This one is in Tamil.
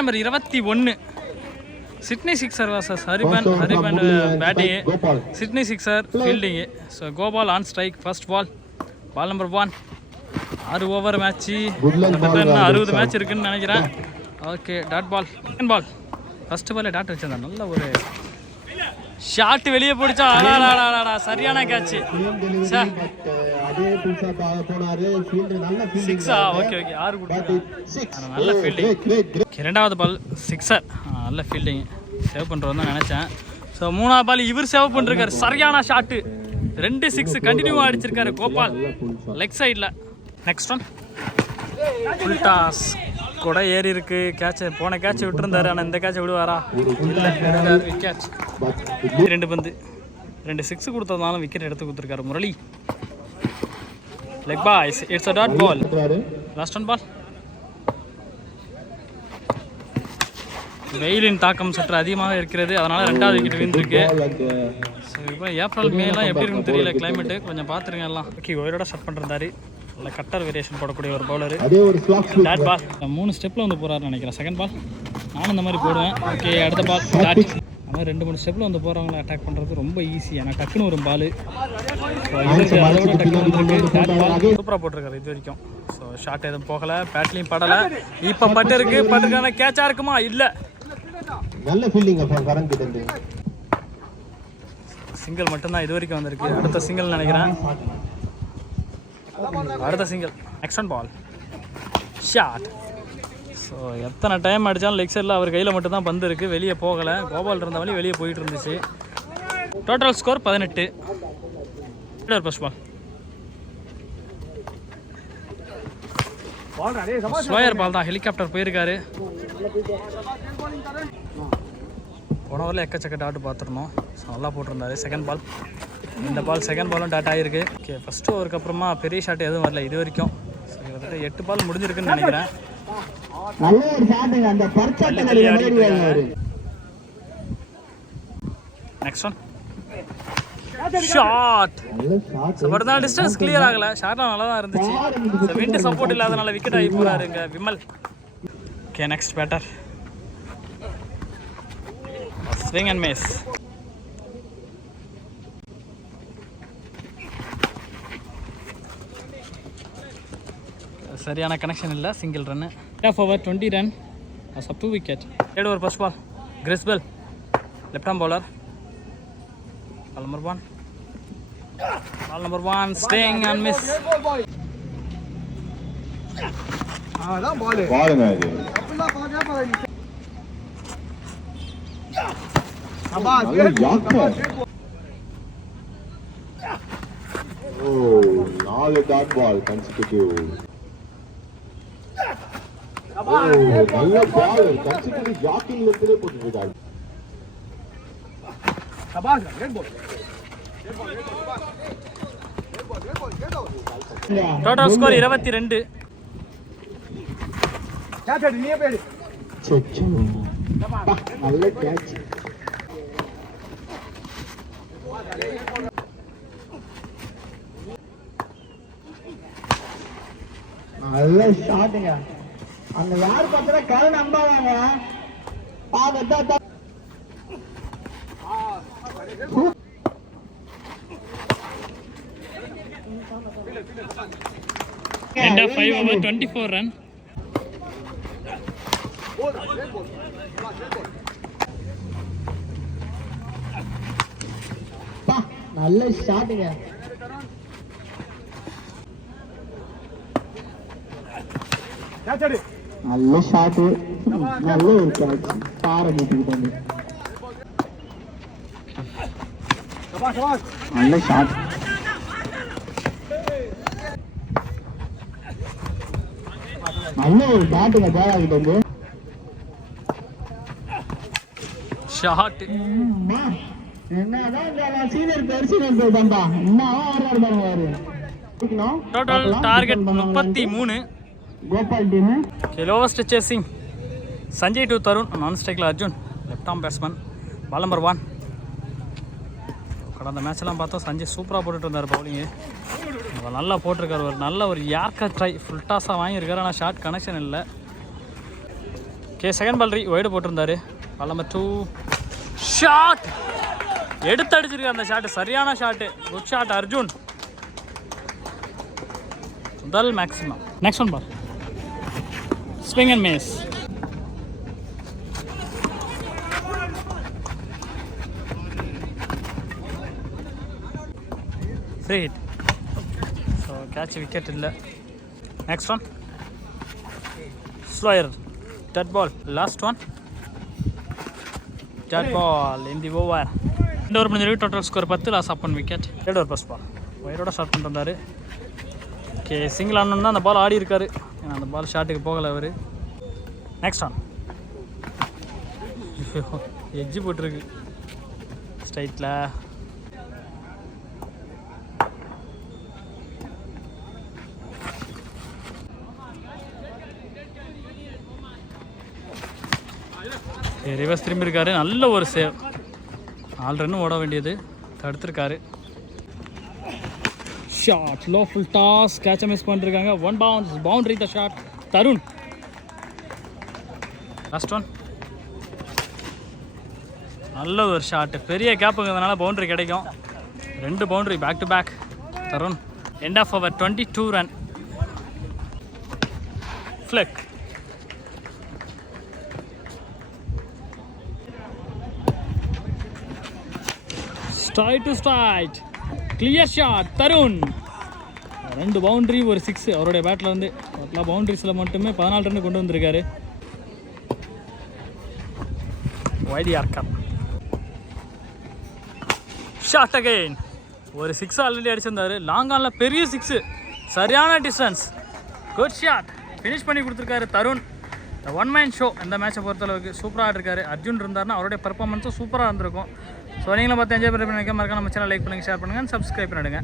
நம்பர் 21 சிட்னி சிக்ஸர் வாசஸ் ஹரிபன் batting, Sydney Sixers fielding. So Gopal on strike, first ball number 1. 6 over match, 60 match இருக்குன்னு நினைக்கிறேன். Okay, dot ball, second ball. First பாலே டாட் வச்சிருந்தேன், நல்ல ஒரு ஷாட் வெளியே போடிச்சா. சரியான கேட்ச். சிக்ஸா? ஓகே ஓகே, 6 கொடுத்து நல்ல ஃபீல்டிங். ரெண்டாவது பால் சிக்ஸர், நல்ல ஃபீல்டிங், சேவ் பண்ணுறோம் தான் நினச்சேன். ஸோ 3ஆவது பால் இவர் சேவ் பண்ணிருக்காரு, சரியான ஷாட்டு. 2 6 கண்டினியூவாக அடிச்சிருக்காரு கோபால் லெக் சைடில். நெக்ஸ்ட் ஒன் ஃபுல் டாஸ், கூட ஏறி இருக்கு. கேட்ச் போன கேட்ச் விட்டுருந்தாரு, ஆனால் இந்த கேட்ச் விடுவாரா? இல்லை, விக்கெட். 2 பந்து 2 6 கொடுத்ததுனாலும் விக்கெட் எடுத்து கொடுத்துருக்காரு Murali. Leg byes, it's a dot ball. Last one ball. வெயிலின் தாக்கம் சற்று அதிகமாக இருக்கிறது, அதனால 2வது விக்கெட் விழுந்திருக்கு. ஸோ இப்போ ஏப்ரல் மேலாம் எப்படி இருக்குன்னு தெரியல கிளைமேட்டு, கொஞ்சம் பார்த்துருங்க எல்லாம். ஓகே, ஒயரோட ஷட் பண்ணுறாரு, நல்ல கட்டர் வேரியேஷன் போடக்கூடிய ஒரு பவுலர். டாட் பால் 3 ஸ்டெப்பில் வந்து போகிறாருன்னு நினைக்கிறேன். செகண்ட் பால் நானும் இந்த மாதிரி போடுவேன். ஓகே, அடுத்த பால் டாட். அது மாதிரி 2-3 ஸ்டெப்பில் வந்து போகிறவங்கள அட்டாக் பண்ணுறது ரொம்ப ஈஸி, ஏன்னா டக்குன்னு ஒரு பால். ஸோ இவருக்கு அதோட டக்குன்னு வந்துருக்கு. டாட் பால் சூப்பராக போட்டிருக்காரு இது வரைக்கும். ஸோ ஷாட் எதுவும் போகலை, பேட்லையும் படலை. இப்போ பட்டு இருக்கு, பட்டுக்கான கேட்சாக இருக்குமா? இல்லை, நல்ல ஃபீல்டிங் கரண்ட். சிங்கிள் மட்டும்தான் இது வரைக்கும் வந்திருக்கு. அடுத்த சிங்கிள் நினைக்கிறேன், அடுத்த single. Next one ball shot. So எத்தனை டைம் அடித்தாலும் லெக் சைடில் அவர் கையில் மட்டும்தான் பந்து இருக்குது, வெளியே போகலை. கோபால் இருந்த வழி வெளியே போயிட்டு இருந்துச்சு. Total score 18. First ball slower ball தான், ஹெலிகாப்டர் போயிருக்காரு. போன ஓவரில் எக்கச்சக்க டாட் பார்த்துருந்தோம். ஸோ நல்லா போட்டிருந்தாரு. செகண்ட் பால், இந்த பால் செகண்ட் பாலும் டாட் ஆகிருக்கு. ஓகே, ஃபஸ்ட்டு ஓவருக்கு அப்புறமா பெரிய ஷாட் எதுவும் வரல இது வரைக்கும். ஸோ கிட்டத்தட்ட 8 பால் முடிஞ்சிருக்குன்னு நினைக்கிறேன். Next one shot. பட் தான் டிஸ்டன்ஸ் கிளியர் ஆகலை, ஷாட்லாம் நல்லா தான் இருந்துச்சு. விண்டு சப்போர்ட் இல்லாதனால விக்கெட் ஆகி போகிறாருங்க Vimal. Okay, next batter swing and miss. சரியான கனெக்ஷன் இல்லை, single run. Half over 20 run, up 2 wicket. 3rd over first ball கிறிஸ்பெல், left arm bowler. Ball number 1 swing and miss. அதான் பால் பாருங்க இது. நாலு டாட் பால் கன்சிக்யூட்டிவ். நல்ல பால் கன்சிக்யூட்டிவ் ஜாக்கிங் லெஃப்ட்ல போட்டுருக்காரு. Total score 22. நல்ல கேட்ச். நல்ல ஷாட்டுங்க. அந்த யார் பார்த்தா கரை நம்பாவாங்க. End of 5 over 24 run. நல்ல ஷாட்டுங்க. நல்ல ஷாட்டு, நல்ல ஒரு கேட்ச். பாரம்பரியம் நல்ல ஷாட். நல்ல ஒரு ஷாட்டுங்க தேவாகிட்ட வந்து. ஷாட் என்னதான் சீனியர் பெருசினியர் போயிட்டான்பா. இன்னும் ஆடுறாரு பாருங்க அவரு. Total target 33. Gopal team. Lowest chasing Sanjay to Tarun, non ஸ்ட்ரைக்கில் Arjun, left arm batsman. Ball number 1. கடந்த மேட்ச்லாம் பார்த்தோம் சஞ்சய் சூப்பராக போட்டுட்டு இருந்தார் பவுலிங்கு. நல்லா போட்டிருக்காரு, ஒரு நல்ல ஒரு யார்க்கர் ட்ரை ஃபுல் டாஸாக வாங்கியிருக்காரு. ஆனால் ஷார்ட் கனெக்ஷன் இல்லை. ஓகே, செகண்ட் பால் ஒய்டு போட்டிருந்தாரு. பால் நம்பர் 2 ஷாட் எடுத்து அடிச்சிருக்காரு. அந்த ஷாட்டு சரியான ஷாட்டு. Good shot Arjun. முதல் maximum. Next one ball swing and miss. Free hit. So catch wicket இல்லை. Next one slower dead ball. Last one dead ball in the over. 2 over முடிஞ்சிருக்கு. Total score 10. Loss of 1 wicket. 3rd over first ball ஒயரோட ஸ்டார்ட் பண்ணிருந்தாரு. ஓகே, சிங்கிள் ஆனோன்னா அந்த பால் ஆடி இருக்காரு. ஏன்னா அந்த பால் ஷாட்டுக்கு போகலை அவர். நெக்ஸ்ட் ஒன் எட்ஜு போட்டிருக்கு ஸ்ட்ரைட்டில். ரிவர்ஸ் திரும்பி இருக்காரு. நல்ல ஒரு சேவ். 4 ரன் ஓட வேண்டியது தடுத்துருக்காரு. Shot low full toss. கேட்சை மிஸ் பண்ணிருக்காங்க. 1 bounce boundary the shot Tarun. Last one நல்ல ஒரு ஷாட். பெரிய கேப்புங்கிறதுனால பவுண்டரி கிடைக்கும். 2 boundary back to back Tarun. End of over 22 run. Flick. Straight to straight clear shot Tarun. 2 boundary ஒரு 6 அவருடைய பேட்டில் இருந்து. டோட்டலாக பவுண்டரிஸில் மட்டுமே 14 ரன் கொண்டு வந்திருக்காரு. YDR cup shot again. ஒரு 6 ஆல்ரெடி அடிச்சிருந்தாரு. லாங் ஆனில் பெரிய 6. சரியான டிஸ்டன்ஸ். Good shot. ஃபினிஷ் பண்ணி கொடுத்துருக்காரு தருண். இந்த 1 மேன் ஷோ இந்த மேட்சை பொறுத்தளவுக்கு சூப்பராக இருக்காரு. அர்ஜுன் இருந்தாருன்னா அவருடைய பர்ஃபார்மன்ஸும் சூப்பராக இருந்திருக்கும். ஸோ நீங்களும் பார்த்து என்ஜாய் பண்ணி மறக்காம நம்ம சேனல் லைக் பண்ணுங்கள், ஷேர் பண்ணுங்கள், சப்ஸ்கிரைப் பண்ணிடுங்க.